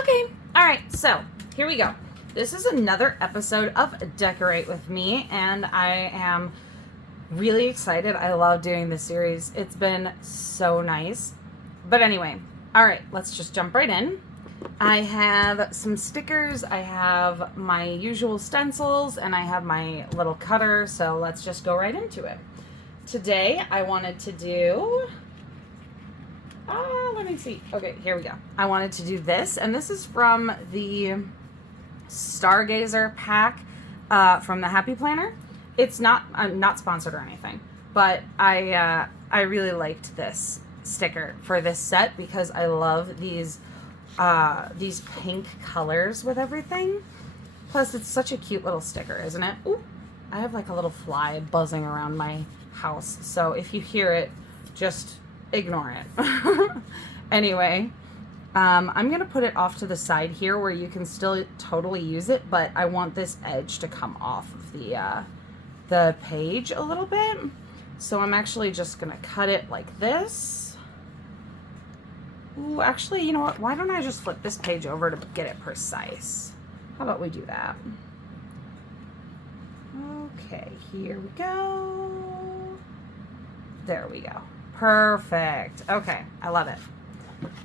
Okay, all right, so here we go. This is another episode of Decorate with Me, and I am really excited. I love doing this series. It's been so nice. But anyway, all right, let's just jump right in. I have some stickers, I have my usual stencils, and I have my little cutter, so let's just go right into it. Today, I wanted to do... let me see. Okay, here we go. I wanted to do this, and this is from the Stargazer pack from the Happy Planner. It's not, I'm not sponsored or anything, but I really liked this sticker for this set because I love these pink colors with everything. Plus, it's such a cute little sticker, isn't it? Ooh, I have like a little fly buzzing around my house, so if you hear it, just ignore it. Anyway, I'm gonna put it off to the side here where you can still totally use it, but I want this edge to come off of the page a little bit. So I'm actually just gonna cut it like this. Ooh, actually, you know what? Why don't I just flip this page over to get it precise? How about we do that? Okay, here we go. There we go. Perfect. Okay, I love it.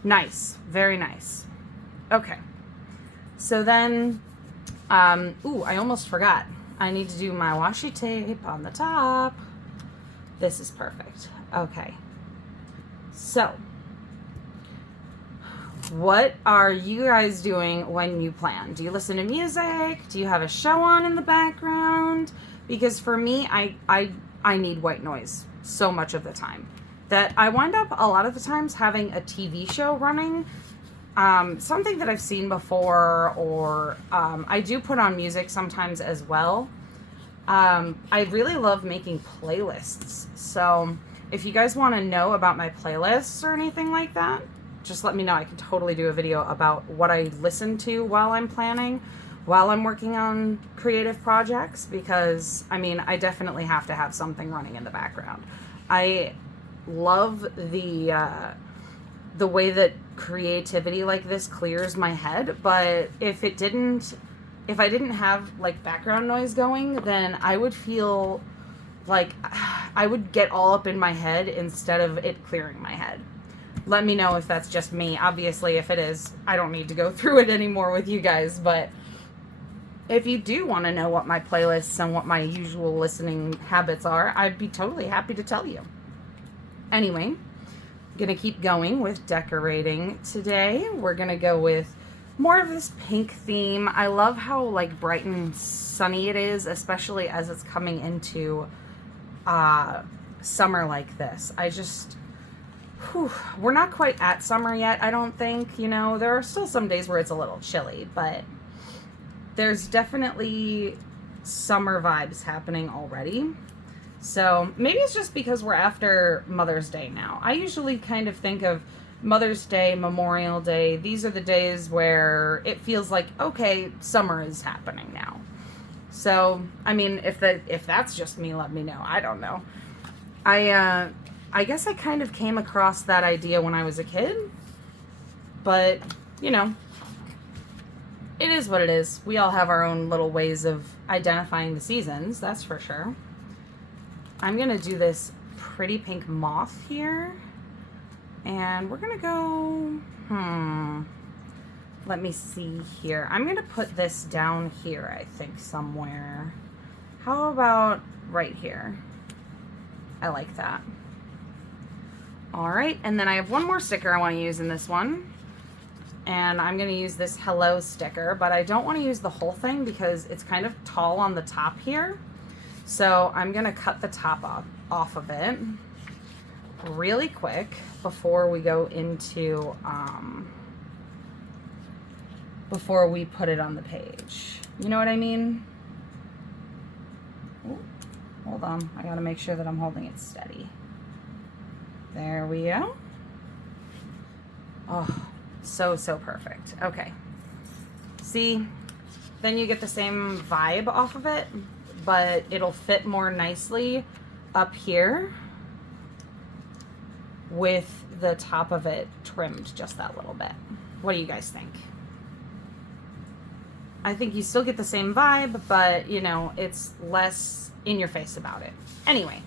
Nice, very nice. Okay, so then, ooh, I almost forgot. I need to do my washi tape on the top. This is perfect. Okay, so what are you guys doing when you plan? Do you listen to music? Do you have a show on in the background? Because for me, I need white noise so much of the time that I wind up a lot of the times having a TV show running, something that I've seen before, or I do put on music sometimes as well. I really love making playlists, so if you guys want to know about my playlists or anything like that, just let me know. I can totally do a video about what I listen to while I'm planning, while I'm working on creative projects, because I mean, I definitely have to have something running in the background. I love the way that creativity like this clears my head, but if I didn't have like background noise going, then I would feel like I would get all up in my head instead of it clearing my head. Let me know if that's just me. Obviously, if it is, I don't need to go through it anymore with you guys, but if you do want to know what my playlists and what my usual listening habits are, I'd be totally happy to tell you. Anyway, I'm gonna keep going with decorating today. We're gonna go with more of this pink theme. I love how like bright and sunny it is, especially as it's coming into summer like this. We're not quite at summer yet, I don't think. You know, there are still some days where it's a little chilly, but there's definitely summer vibes happening already. So maybe it's just because we're after Mother's Day now. I usually kind of think of Mother's Day, Memorial Day. These are the days where it feels like, okay, summer is happening now. So, I mean, if that's just me, let me know. I don't know. I guess I kind of came across that idea when I was a kid. But, you know, it is what it is. We all have our own little ways of identifying the seasons, that's for sure. I'm gonna do this pretty pink moth here, and we're gonna go, let me see here. I'm gonna put this down here, I think, somewhere. How about right here? I like that. All right, and then I have one more sticker I wanna use in this one, and I'm gonna use this hello sticker, but I don't wanna use the whole thing because it's kind of tall on the top here. So I'm gonna cut the top off of it really quick before we go into, before we put it on the page. You know what I mean? Ooh, hold on, I gotta make sure that I'm holding it steady. There we go. Oh, so perfect. Okay. See, then you get the same vibe off of it, but it'll fit more nicely up here with the top of it trimmed just that little bit. What do you guys think? I think you still get the same vibe, but you know, it's less in your face about it. Anyway,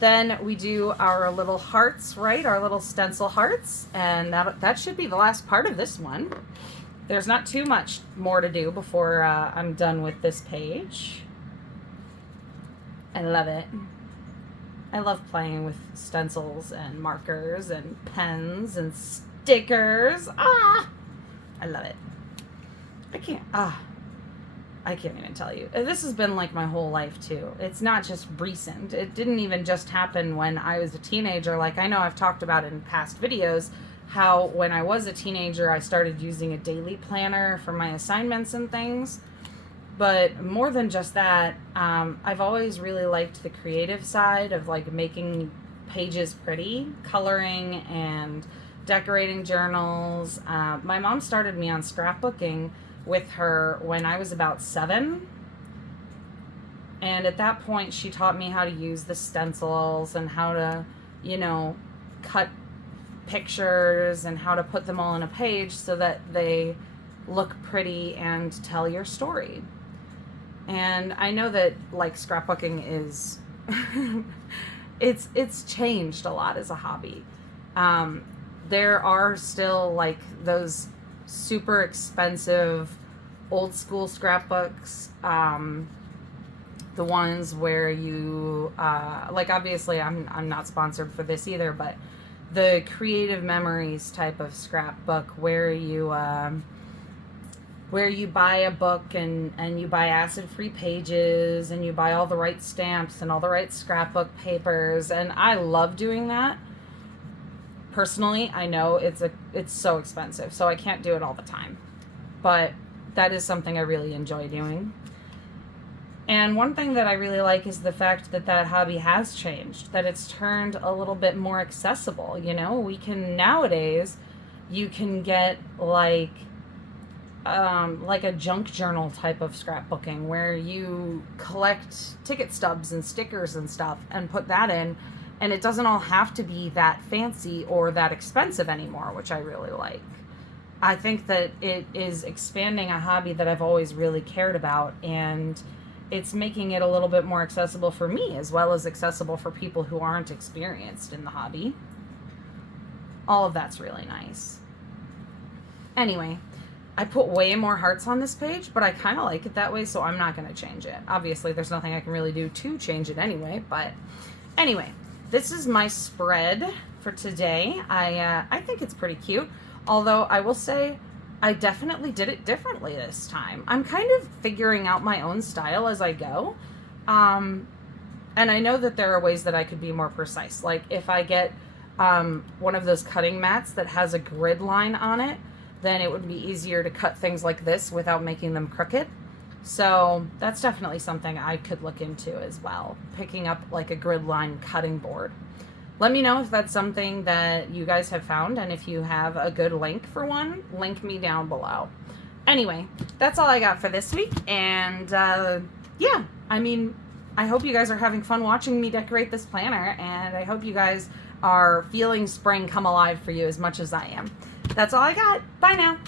then we do our little hearts, right? Our little stencil hearts, and that should be the last part of this one. There's not too much more to do before I'm done with this page. I love it. I love playing with stencils and markers and pens and stickers. Ah! I love it. I can't even tell you. This has been like my whole life too. It's not just recent. It didn't even just happen when I was a teenager. Like I know I've talked about in past videos how when I was a teenager I started using a daily planner for my assignments and things. But more than just that, I've always really liked the creative side of like making pages pretty, coloring and decorating journals. My mom started me on scrapbooking with her when I was about 7. And at that point, she taught me how to use the stencils and how to, you know, cut pictures and how to put them all in a page so that they look pretty and tell your story. And I know that like scrapbooking is it's changed a lot as a hobby. There are still like those super expensive old school scrapbooks, the ones where you like obviously I'm not sponsored for this either, but the creative memories type of scrapbook where you buy a book and you buy acid-free pages and you buy all the right stamps and all the right scrapbook papers, and I love doing that. Personally, I know it's so expensive, so I can't do it all the time. But that is something I really enjoy doing. And one thing that I really like is the fact that that hobby has changed, that it's turned a little bit more accessible. You know, we can nowadays, you can get like a junk journal type of scrapbooking where you collect ticket stubs and stickers and stuff and put that in. And it doesn't all have to be that fancy or that expensive anymore, which I really like. I think that it is expanding a hobby that I've always really cared about, and it's making it a little bit more accessible for me as well as accessible for people who aren't experienced in the hobby. All of that's really nice. Anyway, I put way more hearts on this page, but I kind of like it that way, so I'm not going to change it. Obviously, there's nothing I can really do to change it anyway, but anyway. This is my spread for today. I think it's pretty cute, although I will say I definitely did it differently this time. I'm kind of figuring out my own style as I go, and I know that there are ways that I could be more precise. Like if I get one of those cutting mats that has a grid line on it, then it would be easier to cut things like this without making them crooked. So that's definitely something I could look into as well, picking up like a grid line cutting board. Let me know if that's something that you guys have found, and if you have a good link for one, link me down below. Anyway, that's all I got for this week, and yeah, I mean, I hope you guys are having fun watching me decorate this planner, and I hope you guys are feeling spring come alive for you as much as I am. That's all I got. Bye now.